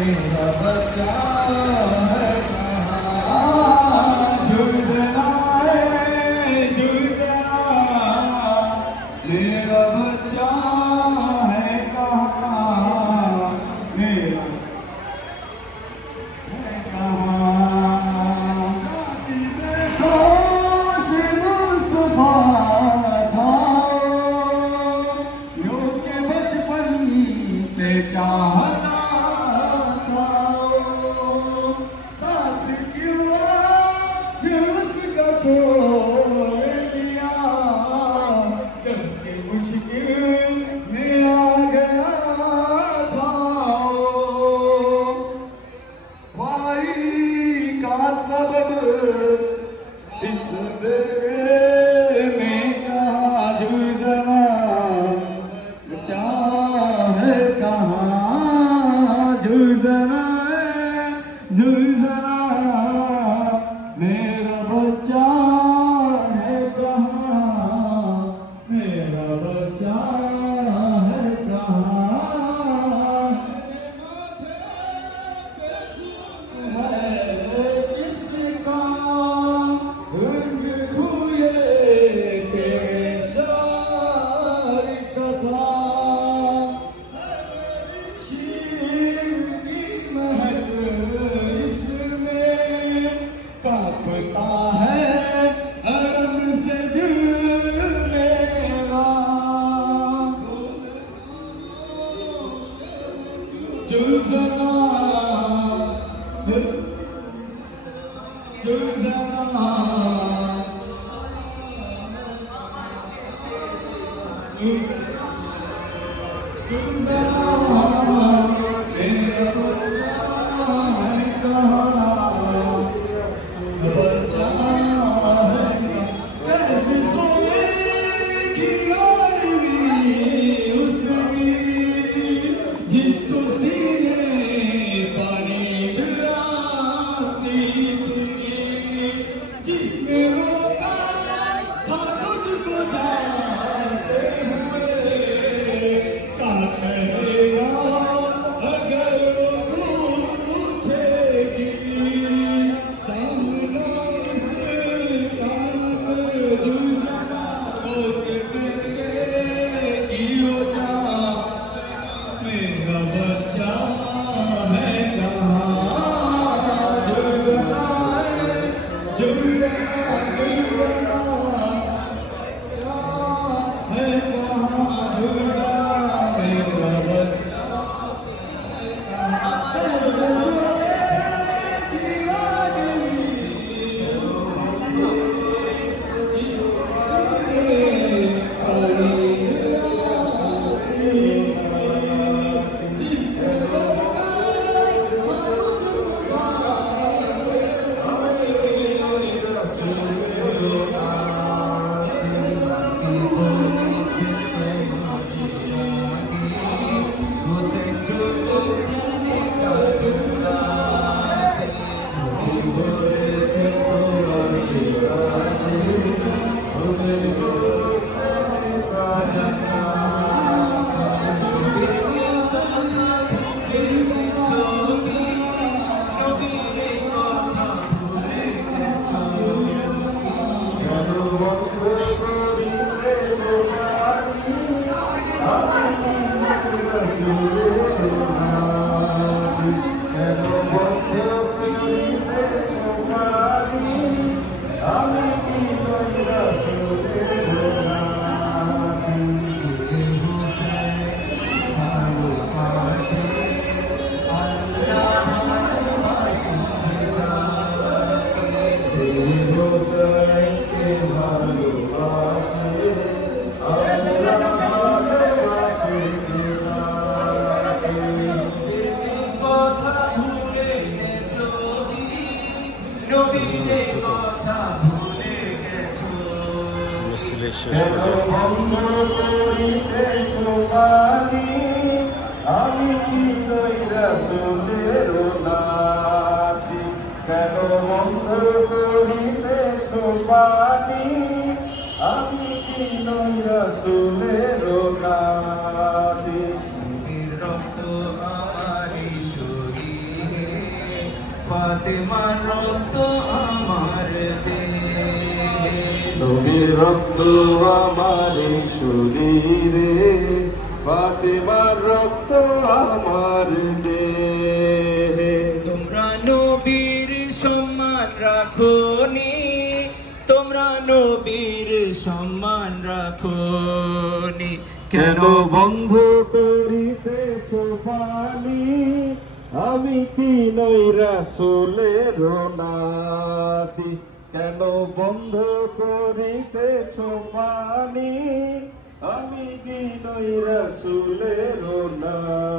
मेरा बच्चा है कहाँ झुलना है झुलना मेरा बच्चा है कहाँ मेरा है कहाँ देखो से मुस्तफा था जो के बचपन से चाहता था साथ क्यों आज उसका छोड़ दिया जब के मुश्किल में आ गया था भाई का सबब इस में कहा जुज़ना चाहे कहाँ जुज़ना जुज़ना मेरा बच्चा है कहाँ मेरा बच्चा है कहाँ है किसका रंग खुए के सारी कथा शीर की महक इसमें कांपता है अरम से दिल मेरा जुज़ना जुज़ना जिसको सीने पानी दिलाती थी जिसने रोका था तुझको जाते हुए क्या कहेगा अगर वो पूछेगी सामने उसका जुज़ना होके मेरा बच्चा है कहाँ जुज़ना जुज़ना जुज़ना है कहाँ जुज़ना मेरा बच्चा রক্ত আমার শরীর ফাতেমার রক্ত আমার দেহে, নবীর রক্ত আমার শরীরে, ফাতেমার রক্ত আমার দেহে। তোমরা নবীর সম্মান রাখোনি, তোমরা নবীর সম্মান রাখোনি, কেন বন্ধ করিতেছ পানি, আমি কি নই রাসূলের নাতি। কেন বন্ধ করিতেছ পানি, আমি কি নই রাসূলের নাতি।